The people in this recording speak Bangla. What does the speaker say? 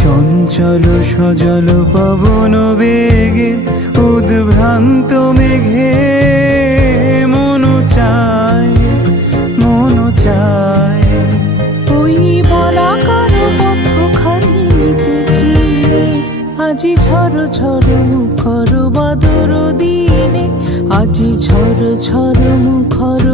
চঞ্চল সজল পবন বেগে, উদ্ভ্রান্ত মেঘে মন চায় মন চায়। ওই বলাকার নিতেছি রে আজি ঝড় ঝড় মুখর বাদর দিনে, আজি ঝড় ঝড় মুখর